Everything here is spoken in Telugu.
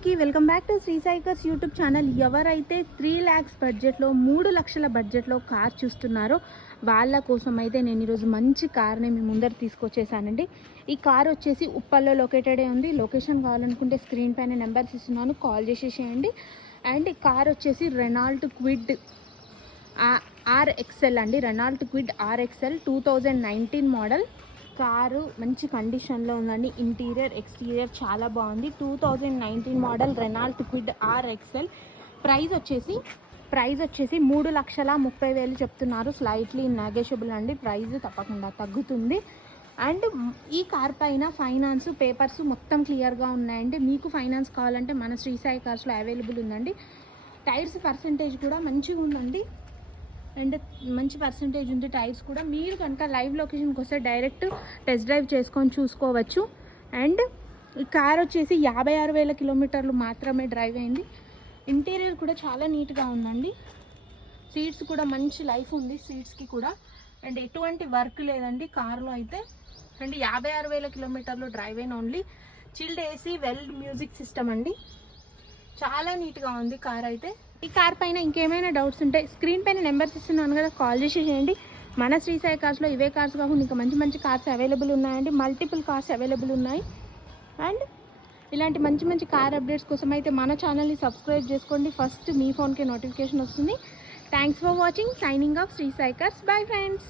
అందరికీ welcome back to Sri Sai cars YouTube channel. ఎవరైతే 3 lakhs బడ్జెట్లో 3 లక్షల బడ్జెట్లో కార్ చూస్తున్నారో వాళ్ళ కోసం అయితే నేను ఈరోజు మంచి కార్ని మీ ముందర తీసుకొచ్చేసానండి. ఈ కార్ వచ్చేసి ఉప్పల్లో లొకేటెడే ఉంది. లొకేషన్ కావాలనుకుంటే స్క్రీన్ పైన నెంబర్స్ ఇస్తున్నాను, కాల్ చేసేసేయండి. అండ్ ఈ కార్ వచ్చేసి రెనాల్ట్ క్విడ్ RXL అండి. Renault quid RXL 2019 model. Car మంచి కండిషన్లో ఉందండి. ఇంటీరియర్ ఎక్స్టీరియర్ చాలా బాగుంది. 2019 model Renault quid RXL. Price వచ్చేసి 3,30,000 చెప్తున్నారు. స్లైట్లీ నెగోషియబుల్ అండి. ప్రైస్ తప్పకుండా తగ్గుతుంది. అండ్ ఈ కార్ పైన ఫైనాన్స్ పేపర్స్ మొత్తం క్లియర్గా ఉన్నాయండి. మీకు ఫైనాన్స్ కావాలంటే మన శ్రీ సాయి కార్స్లో అవైలబుల్ ఉందండి. టైర్స్ పర్సంటేజ్ కూడా మంచిగా ఉందండి. అండ్ మంచి పర్సంటేజ్ ఉంది టైర్స్ కూడా. మీరు కనుక లైవ్ లొకేషన్కి వస్తే డైరెక్ట్ టెస్ట్ డ్రైవ్ చేసుకొని చూసుకోవచ్చు. అండ్ ఈ కార్ వచ్చేసి 56,000 కిలోమీటర్లు మాత్రమే డ్రైవ్ అయింది. ఇంటీరియర్ కూడా చాలా నీట్గా ఉందండి. సీట్స్ కూడా మంచి లైఫ్ ఉంది సీట్స్కి కూడా. అండ్ ఎటువంటి వర్క్ లేదండి కార్లో అయితే. అండ్ 56,000 కిలోమీటర్లు డ్రైవ్ అయిన ఓన్లీ. చిల్డ్ ఏసీ వెల్డ్ మ్యూజిక్ సిస్టమ్ అండి. చాలా నీట్గా ఉంది కార్ అయితే. ఈ కార్ పైన ఇంకేమైనా డౌట్స్ ఉంటే స్క్రీన్ పైన నెంబర్స్ ఇస్తున్నాను కదా, కాల్ చేసి చేయండి. మన శ్రీ సాయి కార్స్లో ఇవే కార్స్ కాకుండా ఇంకా మంచి మంచి కార్స్ అవైలబుల్ ఉన్నాయండి. మల్టిపుల్ కార్స్ అవైలబుల్ ఉన్నాయి. అండ్ ఇలాంటి మంచి మంచి కార్ అప్డేట్స్ కోసం అయితే మన ఛానల్ని సబ్స్క్రైబ్ చేసుకోండి. ఫస్ట్ మీ ఫోన్కి నోటిఫికేషన్ వస్తుంది. Thanks for watching. Signing off Sri Sai cars. Bye friends.